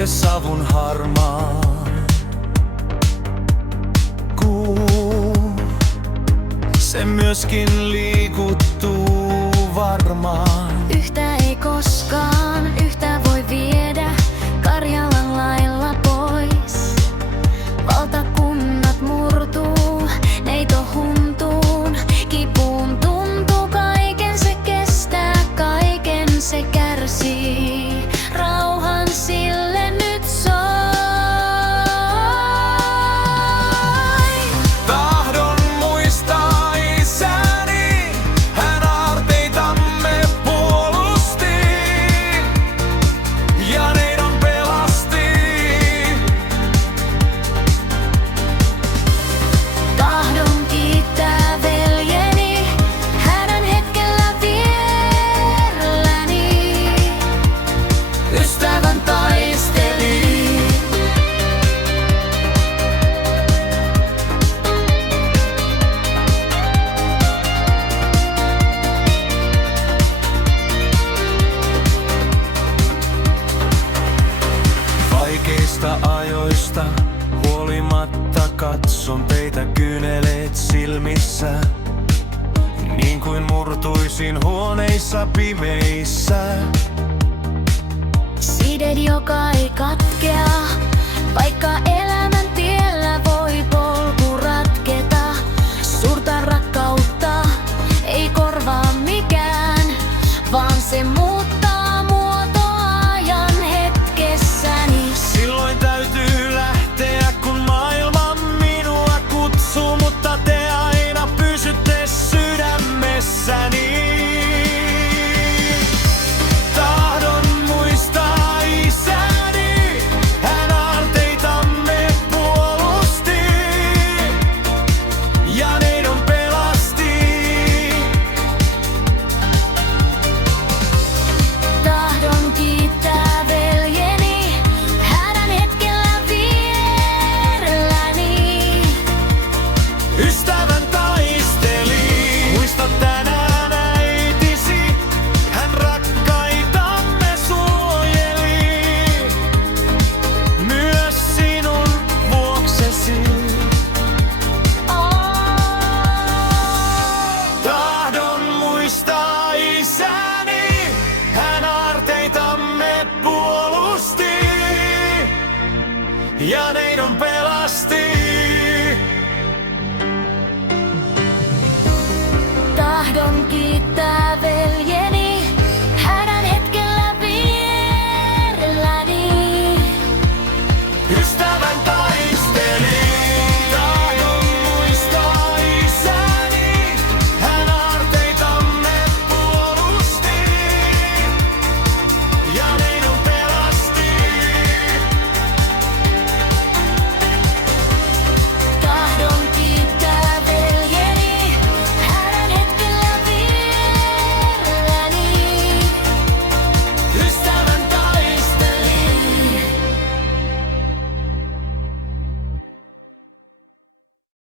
se savun harmaa. Kuu, se myöskin liikuttuu varmaan. Yhtä ei koskaan, yhtä voi viedä Karjalan lailla pois. Valtakunnat murtuu, neito huntuun, kipuun tuntuu, kaiken se kestää, kaiken se kärsii. Rauhan sille nyt soi. Tahdon muistaa isäni, hän aarteitamme puolusti ja neidon pelasti. Tahdon kiittää veljeni, hänen hetkellä vierelläni. Ystävän taisteli. Vaikeista ajoista huolimatta katson teitä kyyneleet silmissä. Niin kuin murtuisin huoneissa pimeissä. Side, joka ei katkea, vaikka elämän tiellä voi polku ratketa. Suurta rakkautta ei korvaa mikään, vaan se muuttaa muotoa ajan hetkessäni. Silloin täytyy lähteä, kun maailma minua kutsuu, mutta te aina pysytte sydämessäni. Tahdon muistaa isäni, hän aarteitamme puolusti ja neidon pelasti. Tahdon kiittää veljeni, hänen hetkellä vierelläni. Ystävän taisteli, muista tänään äitisi, hän rakkaitamme suojeli. Myös sinun vuoksesi. Tahdon muistaa isäni, hän aarteitamme puolusti ja neidon pelasti. Tahdon kiittää